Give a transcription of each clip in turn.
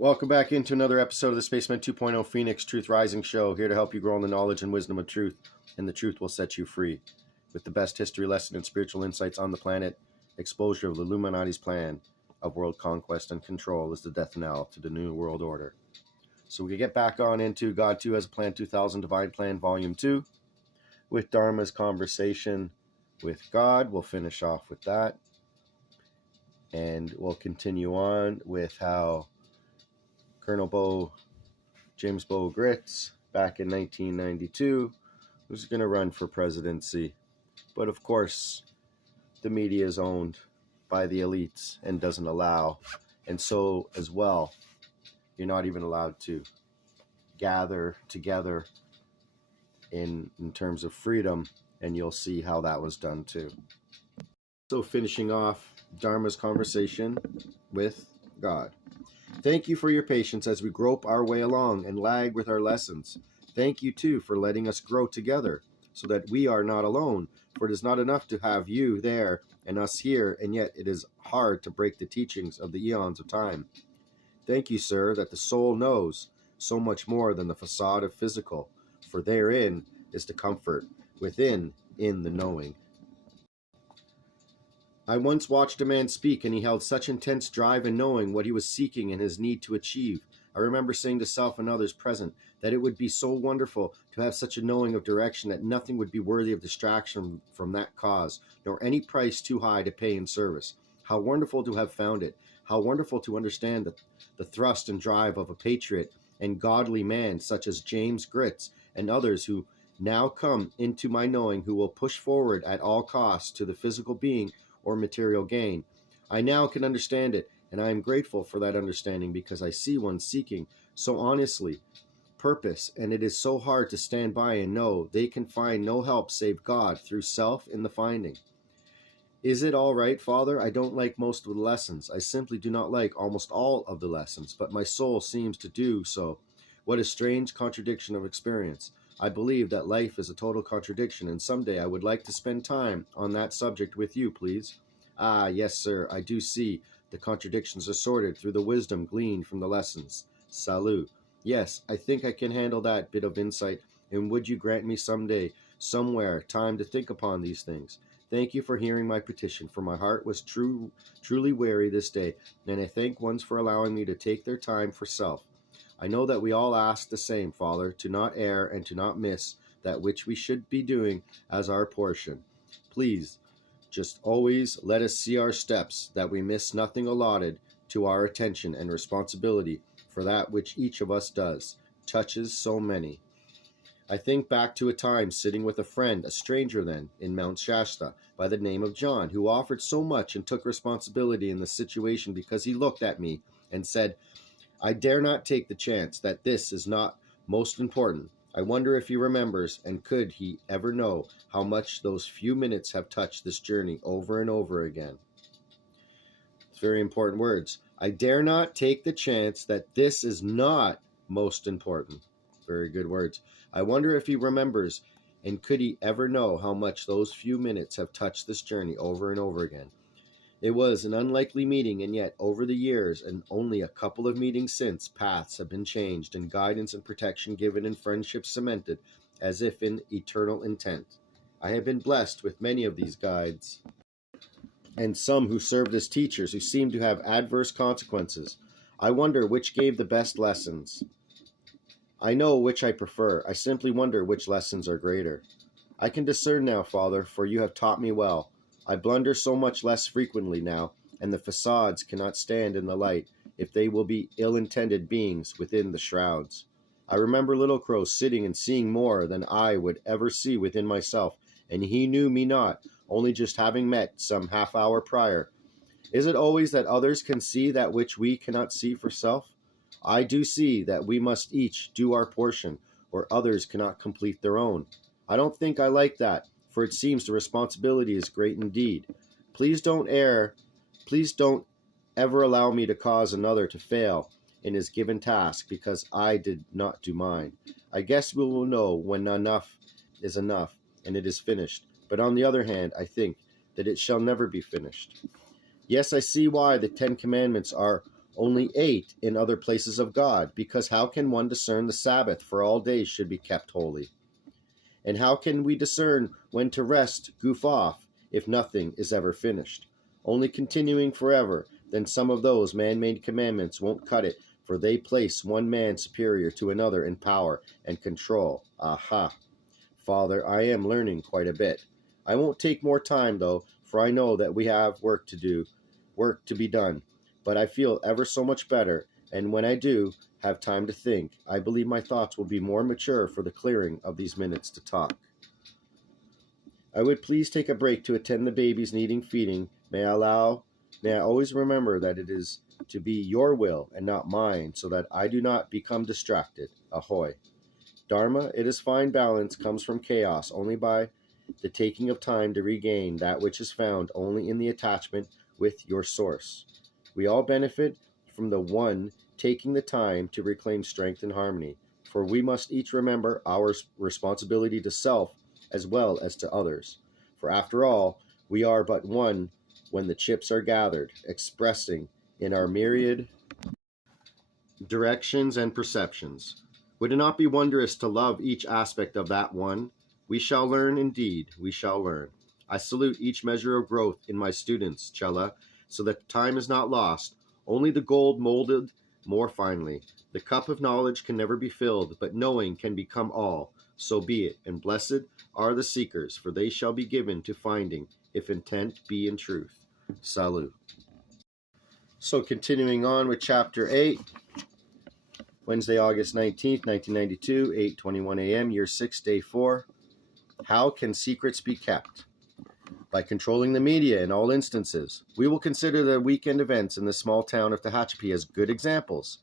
Welcome back into another episode of the Spaceman 2.0 Phoenix Truth Rising Show, here to help you grow in the knowledge and wisdom of truth, and the truth will set you free. With the best history lesson and spiritual insights on the planet, exposure of the Illuminati's plan of world conquest and control is the death knell to the New World Order. So we get back on into God 2 as a Plan 2000 Divine Plan Volume 2 with Dharma's conversation with God. We'll finish off with that. And we'll continue on with how Colonel James BO GRITZ, back in 1992, was going to run for presidency. But of course, the media is owned by the elites and doesn't allow. And so as well, you're not even allowed to gather together in terms of freedom, and you'll see how that was done too. So finishing off Dharma's conversation with God. Thank you for your patience as we grope our way along and lag with our lessons. Thank you too for letting us grow together so that we are not alone, for it is not enough to have you there and us here, and yet it is hard to break the teachings of the eons of time. Thank you, sir, that the soul knows so much more than the facade of physical, for therein is the comfort, within in the knowing. I once watched a man speak, and he held such intense drive in knowing what he was seeking and his need to achieve. I remember saying to self and others present that it would be so wonderful to have such a knowing of direction that nothing would be worthy of distraction from that cause, nor any price too high to pay in service. How wonderful to have found it. How wonderful to understand the thrust and drive of a patriot and godly man such as James GRITZ and others who now come into my knowing, who will push forward at all costs to the physical being or material gain. I now can understand it, and I am grateful for that understanding, because I see one seeking so honestly purpose, and it is so hard to stand by and know they can find no help save God through self in the finding. Is it all right, Father? I don't like most of the lessons. I simply do not like almost all of the lessons, but my soul seems to do so. What a strange contradiction of experience. I believe that life is a total contradiction, and someday I would like to spend time on that subject with you, please. Ah, yes, sir, I do see. The contradictions are sorted through the wisdom gleaned from the lessons. Salut. Yes, I think I can handle that bit of insight, and would you grant me someday, somewhere, time to think upon these things? Thank you for hearing my petition, for my heart was truly weary this day, and I thank ones for allowing me to take their time for self. I know that we all ask the same, Father, to not err and to not miss that which we should be doing as our portion. Please, just always let us see our steps, that we miss nothing allotted to our attention and responsibility for that which each of us does, touches so many. I think back to a time sitting with a friend, a stranger then, in Mount Shasta, by the name of John, who offered so much and took responsibility in the situation because he looked at me and said, I dare not take the chance that this is not most important. I wonder if he remembers, and could he ever know how much those few minutes have touched this journey over and over again. It's very important words. I dare not take the chance that this is not most important. Very good words. I wonder if he remembers, and could he ever know how much those few minutes have touched this journey over and over again. It was an unlikely meeting, and yet over the years, and only a couple of meetings since, paths have been changed, and guidance and protection given, and friendship cemented, as if in eternal intent. I have been blessed with many of these guides, and some who served as teachers who seemed to have adverse consequences. I wonder which gave the best lessons. I know which I prefer. I simply wonder which lessons are greater. I can discern now, Father, for you have taught me well. I blunder so much less frequently now, and the facades cannot stand in the light if they will be ill-intended beings within the shrouds. I remember Little Crow sitting and seeing more than I would ever see within myself, and he knew me not, only just having met some half hour prior. Is it always that others can see that which we cannot see for self? I do see that we must each do our portion, or others cannot complete their own. I don't think I like that, for it seems the responsibility is great indeed. Please don't err. Please don't ever allow me to cause another to fail in his given task because I did not do mine. I guess we will know when enough is enough and it is finished. But on the other hand, I think that it shall never be finished. Yes, I see why the 10 Commandments are only 8 in other places of God, because how can one discern the Sabbath, for all days should be kept holy? And how can we discern when to rest, goof off, if nothing is ever finished? Only continuing forever, then some of those man-made commandments won't cut it, for they place one man superior to another in power and control. Aha! Father, I am learning quite a bit. I won't take more time, though, for I know that we have work to be done. But I feel ever so much better, and when I do have time to think, I believe my thoughts will be more mature for the clearing of these minutes to talk. I would please take a break to attend the babies needing feeding. May I always remember that it is to be your will and not mine, so that I do not become distracted. Ahoy. Dharma, it is fine balance, comes from chaos only by the taking of time to regain that which is found only in the attachment with your source. We all benefit from the one taking the time to reclaim strength and harmony, for we must each remember our responsibility to self as well as to others. For after all, we are but one when the chips are gathered, expressing in our myriad directions and perceptions. Would it not be wondrous to love each aspect of that one? We shall learn, indeed, we shall learn. I salute each measure of growth in my students, Chela, so that time is not lost, only the gold molded more finely. The cup of knowledge can never be filled, but knowing can become all. So be it, and blessed are the seekers, for they shall be given to finding, if intent be in truth. Salut. So continuing on with Chapter 8, Wednesday, August 19th, 1992, 8:21 a.m., Year 6, Day 4. How can secrets be kept? By controlling the media in all instances. We will consider the weekend events in the small town of Tehachapi as good examples.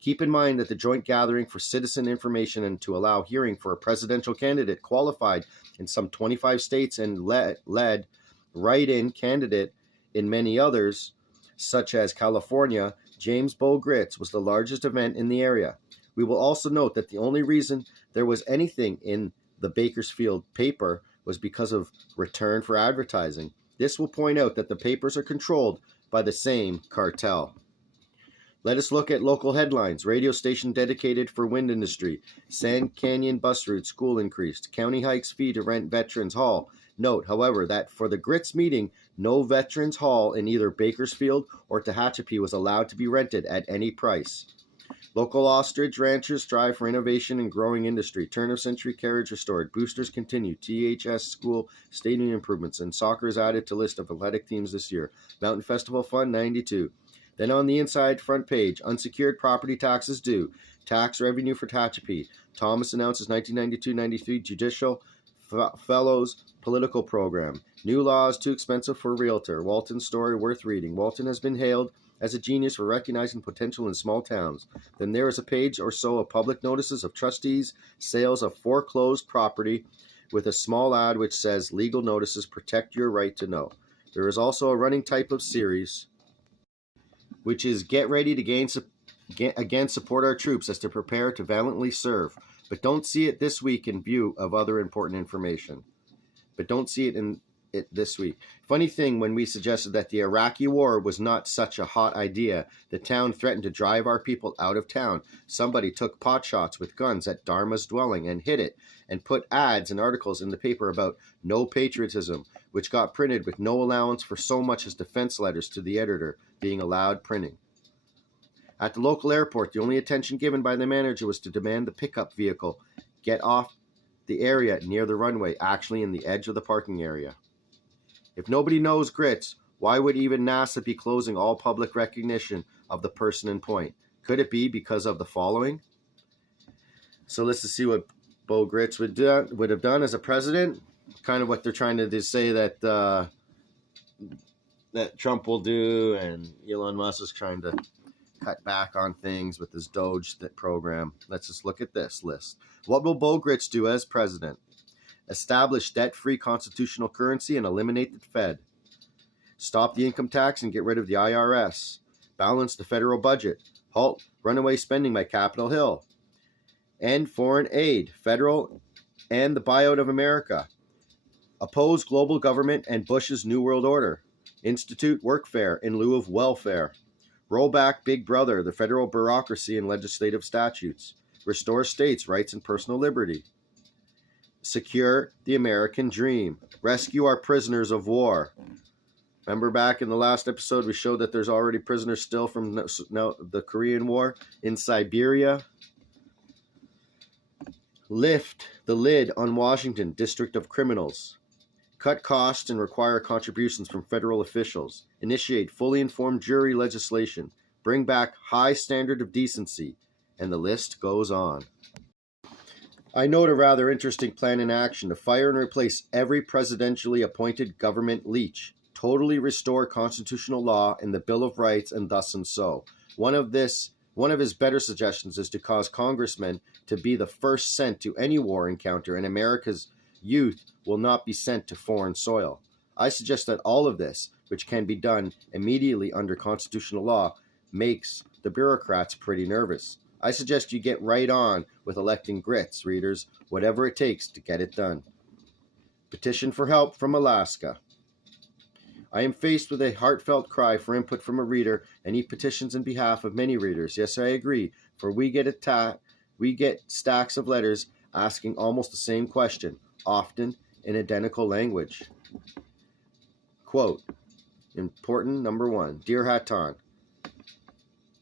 Keep in mind that the joint gathering for citizen information and to allow hearing for a presidential candidate qualified in some 25 states and led write-in candidate in many others, such as California, James BO GRITZ was the largest event in the area. We will also note that the only reason there was anything in the Bakersfield paper was because of return for advertising. This will point out that the papers are controlled by the same cartel. Let us look at local headlines. Radio station dedicated for wind industry. Sand Canyon bus route school increased. County hikes fee to rent Veterans Hall. Note, however, that for the GRITZ meeting, no Veterans Hall in either Bakersfield or Tehachapi was allowed to be rented at any price. Local ostrich ranchers strive for innovation and growing industry. Turn-of-century carriage restored. Boosters continue. THS school stadium improvements. And soccer is added to list of athletic teams this year. Mountain Festival Fund 92. Then on the inside front page, unsecured property taxes due. Tax revenue for Tehachapi. Thomas announces 1992-93 Judicial Fellows Political Program. New laws too expensive for a realtor. Walton's story worth reading. Walton has been hailed as a genius for recognizing potential in small towns. Then there is a page or so of public notices of trustees, sales of foreclosed property, with a small ad which says, legal notices protect your right to know. There is also a running type of series, which is get ready to again support our troops as to prepare to valiantly serve. But don't see it this week in view of other important information. This week. Funny thing, when we suggested that the Iraqi war was not such a hot idea, the town threatened to drive our people out of town. Somebody took pot shots with guns at Dharma's dwelling and hid it, and put ads and articles in the paper about no patriotism, which got printed with no allowance for so much as defense letters to the editor being allowed printing. At the local airport, the only attention given by the manager was to demand the pickup vehicle get off the area near the runway, actually in the edge of the parking area. If nobody knows GRITZ, why would even NASA be closing all public recognition of the person in point? Could it be because of the following? So let's just see what BO GRITZ would have done as a president. Kind of what they're trying to say that that Trump will do, and Elon Musk is trying to cut back on things with his Doge program. Let's just look at this list. What will BO GRITZ do as president? Establish debt-free constitutional currency and eliminate the Fed. Stop the income tax and get rid of the IRS. Balance the federal budget. Halt runaway spending by Capitol Hill. End foreign aid, federal and the buyout of America. Oppose global government and Bush's New World Order. Institute workfare in lieu of welfare. Roll back Big Brother, the federal bureaucracy and legislative statutes. Restore states' rights and personal liberty. Secure the American dream. Rescue our prisoners of war. Remember back in the last episode we showed that there's already prisoners still from the Korean War in Siberia. Lift the lid on Washington District of Criminals. Cut costs and require contributions from federal officials. Initiate fully informed jury legislation. Bring back high standard of decency. And the list goes on. I note a rather interesting plan in action to fire and replace every presidentially appointed government leech. Totally restore constitutional law in the Bill of Rights and thus and so. One of his better suggestions is to cause congressmen to be the first sent to any war encounter, and America's youth will not be sent to foreign soil. I suggest that all of this, which can be done immediately under constitutional law, makes the bureaucrats pretty nervous. I suggest you get right on with electing Grits, readers, whatever it takes to get it done. Petition for help from Alaska. I am faced with a heartfelt cry for input from a reader, and he petitions in behalf of many readers. Yes, I agree, for we get stacks of letters asking almost the same question, often in identical language. Quote, important number 1, Dear HATONN,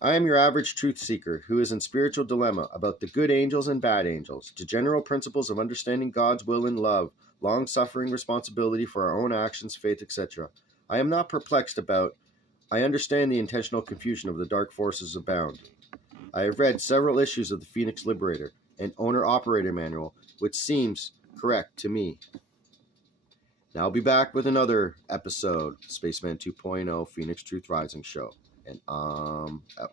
I am your average truth seeker who is in spiritual dilemma about the good angels and bad angels, to general principles of understanding God's will and love, long-suffering responsibility for our own actions, faith, etc. I am not perplexed about. I understand the intentional confusion of the dark forces abound. I have read several issues of the Phoenix Liberator and Owner-Operator Manual, which seems correct to me. Now I'll be back with another episode, Spaceman 2.0 Phoenix Truth Rising Show, and out.